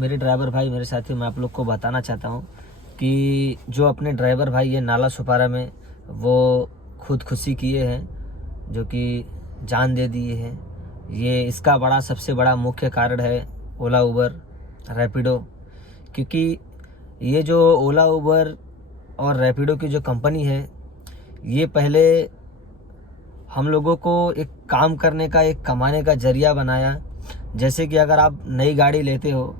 मेरे ड्राइवर भाई, मेरे साथी, मैं आप लोग को बताना चाहता हूँ कि जो अपने ड्राइवर भाई ये नाला सुपारा में वो खुदकुशी किए हैं, जो कि जान दे दिए हैं, ये इसका बड़ा सबसे बड़ा मुख्य कारण है ओला उबर रैपिडो। क्योंकि ये जो ओला उबर और रैपिडो की जो कंपनी है, ये पहले हम लोगों को एक काम करने का, एक कमाने का जरिया बनाया। जैसे कि अगर आप नई गाड़ी लेते हो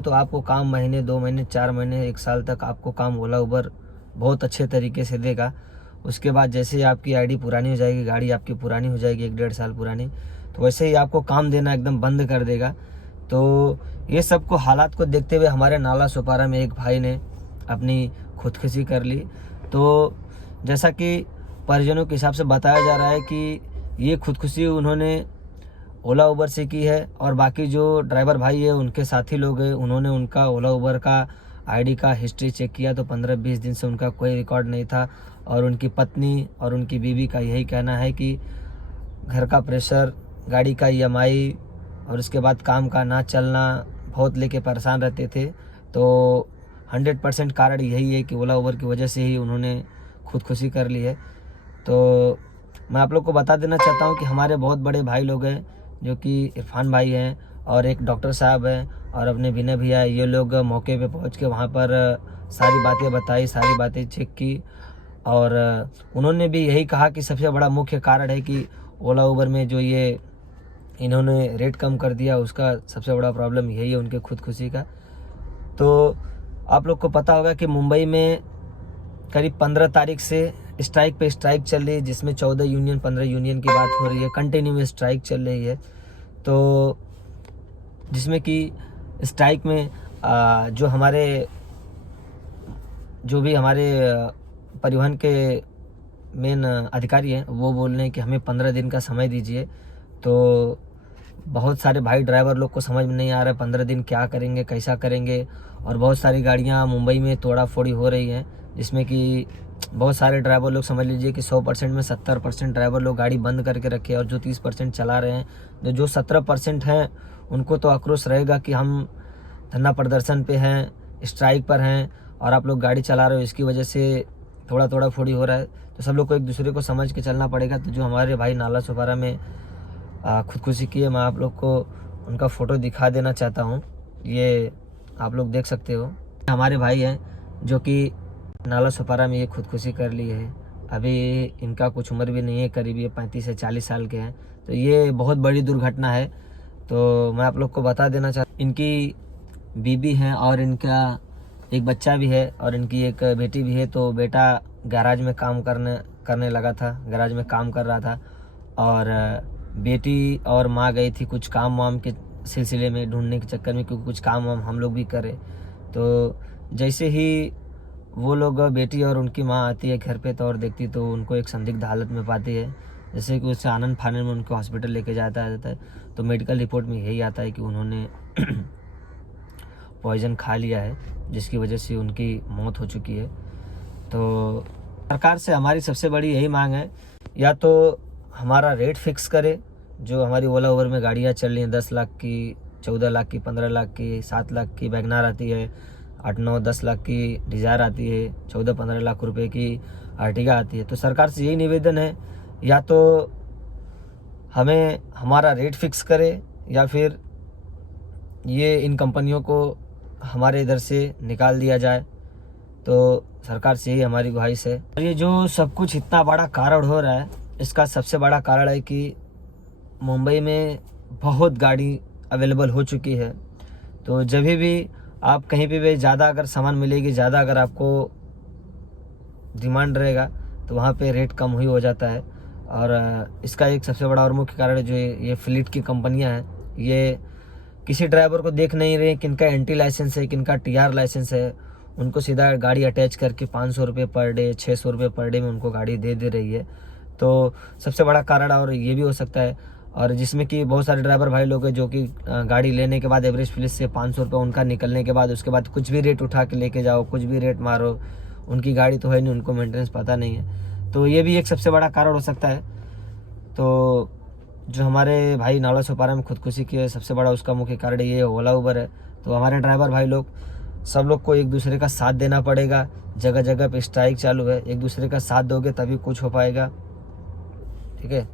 तो आपको काम महीने, 2 महीने, 4 महीने, 1 साल तक आपको काम ओला उबर बहुत अच्छे तरीके से देगा। उसके बाद जैसे ही आपकी आईडी पुरानी हो जाएगी, गाड़ी आपकी पुरानी हो जाएगी, 1-1.5 साल पुरानी, तो वैसे ही आपको काम देना एकदम बंद कर देगा। तो ये सबको हालात को देखते हुए हमारे नाला सुपारा में एक भाई ने अपनी खुदकुशी कर ली। तो जैसा कि परिजनों के हिसाब से बताया जा रहा है कि ये खुदकुशी उन्होंने ओला उबर से की है, और बाकी जो ड्राइवर भाई है, उनके साथी लोग हैं, उन्होंने उनका ओला उबर का आईडी का हिस्ट्री चेक किया तो 15-20 दिन से उनका कोई रिकॉर्ड नहीं था। और उनकी पत्नी और उनकी बीवी का यही कहना है कि घर का प्रेशर, गाड़ी का ईएमआई और उसके बाद काम का ना चलना, बहुत लेके परेशान रहते थे। तो 100% कारण यही है कि ओला उबर की वजह से ही उन्होंने खुदकुशी कर ली है। तो मैं आप लोग को बता देना चाहता हूँ कि हमारे बहुत बड़े भाई लोग हैं, जो कि इरफान भाई हैं और एक डॉक्टर साहब हैं और अपने विनय भैया, ये लोग मौके पे पहुँच के वहाँ पर सारी बातें बताई, सारी बातें चेक की। और उन्होंने भी यही कहा कि सबसे बड़ा मुख्य कारण है कि ओला उबर में जो ये इन्होंने रेट कम कर दिया, उसका सबसे बड़ा प्रॉब्लम यही है उनके खुदकुशी का। तो आप लोग को पता होगा कि मुंबई में करीब 15 तारीख से स्ट्राइक पे स्ट्राइक चल रही है, जिसमें 14 यूनियन, 15 यूनियन की बात हो रही है। कंटिन्यू स्ट्राइक चल रही है। तो जिसमें कि स्ट्राइक में जो भी हमारे परिवहन के मेन अधिकारी हैं, वो बोल रहे हैं कि हमें 15 दिन का समय दीजिए। तो बहुत सारे भाई ड्राइवर लोग को समझ में नहीं आ रहा है 15 दिन क्या करेंगे, कैसा करेंगे। और बहुत सारी गाड़ियां मुंबई में तोड़ा फोड़ी हो रही हैं, जिसमें कि बहुत सारे ड्राइवर लोग, समझ लीजिए कि 100% में 70% ड्राइवर लोग गाड़ी बंद करके रखे, और जो 30% चला रहे हैं, जो 17% हैं, उनको तो आक्रोश रहेगा कि हम धरना प्रदर्शन पे हैं, स्ट्राइक पर हैं, और आप लोग गाड़ी चला रहे हो, इसकी वजह से थोड़ा फोड़ी हो रहा है। तो सब लोग को एक दूसरे को समझ के चलना पड़ेगा। तो जो हमारे भाई नाला सुपारा में खुदकुशी की है, मैं आप लोग को उनका फ़ोटो दिखा देना चाहता हूँ। ये आप लोग देख सकते हो, हमारे भाई हैं जो कि नाला सुपारा में ये खुदकुशी कर ली है। अभी इनका कुछ उम्र भी नहीं है, करीब ये 35 से 40 साल के हैं। तो ये बहुत बड़ी दुर्घटना है। तो मैं आप लोग को बता देना चाहता हूँ, इनकी बीबी हैं और इनका एक बच्चा भी है और इनकी एक बेटी भी है। तो बेटा गैराज में काम करने लगा था, गैराज में काम कर रहा था, और बेटी और माँ गई थी कुछ काम वाम के सिलसिले में, ढूंढने के चक्कर में, क्योंकि कुछ काम वाम हम लोग भी करें। तो जैसे ही वो लोग, बेटी और उनकी माँ आती है घर पे, तो और देखती तो उनको एक संदिग्ध हालत में पाती है। जैसे कि उससे आनंद फानन में उनको हॉस्पिटल लेके जाता है, तो मेडिकल रिपोर्ट में यही आता है कि उन्होंने पॉइजन खा लिया है, जिसकी वजह से उनकी मौत हो चुकी है। तो सरकार से हमारी सबसे बड़ी यही मांग है, या तो हमारा रेट फिक्स करे। जो हमारी ओला उबर में गाड़ियाँ चल रही हैं 10 लाख की, 14 लाख की, 15 लाख की, 7 लाख की वैगनार आती है, 8-9-10 लाख की डिज़ायर आती है, 14-15 लाख रुपए की आर्टिगा आती है। तो सरकार से यही निवेदन है, या तो हमें हमारा रेट फिक्स करे, या फिर ये इन कंपनियों को हमारे इधर से निकाल दिया जाए। तो सरकार से ही हमारी गुहारिश है। और ये जो सब कुछ इतना बड़ा कारण हो रहा है, इसका सबसे बड़ा कारण है कि मुंबई में बहुत गाड़ी अवेलेबल हो चुकी है। तो जब भी आप कहीं पे भी ज़्यादा अगर सामान मिलेगी, ज़्यादा अगर आपको डिमांड रहेगा, तो वहाँ पे रेट कम ही हो जाता है। और इसका एक सबसे बड़ा और मुख्य कारण जो ये फ्लीट की कंपनियाँ हैं, ये किसी ड्राइवर को देख नहीं रहे किनका एंटी लाइसेंस है, किनका टीआर लाइसेंस है। उनको सीधा गाड़ी अटैच करके 500 रुपये पर डे, 600 रुपये पर डे में उनको गाड़ी दे रही है। तो सबसे बड़ा कारण और ये भी हो सकता है। और जिसमें कि बहुत सारे ड्राइवर भाई लोग हैं जो कि गाड़ी लेने के बाद एवरेज पुलिस से 500 रुपये उनका निकलने के बाद, उसके बाद कुछ भी रेट उठा के लेके जाओ, कुछ भी रेट मारो, उनकी गाड़ी तो है नहीं, उनको मेंटेनेंस पता नहीं है। तो ये भी एक सबसे बड़ा कारण हो सकता है। तो जो हमारे भाई नाला सुपारा में खुदकुशी की है, सबसे बड़ा उसका मुख्य कारण ये ओला उबर है। तो तो हमारे ड्राइवर भाई लोग सब लोग को एक दूसरे का साथ देना पड़ेगा। जगह जगह पे स्ट्राइक चालू है, एक दूसरे का साथ दोगे तभी कुछ हो पाएगा। ठीक है।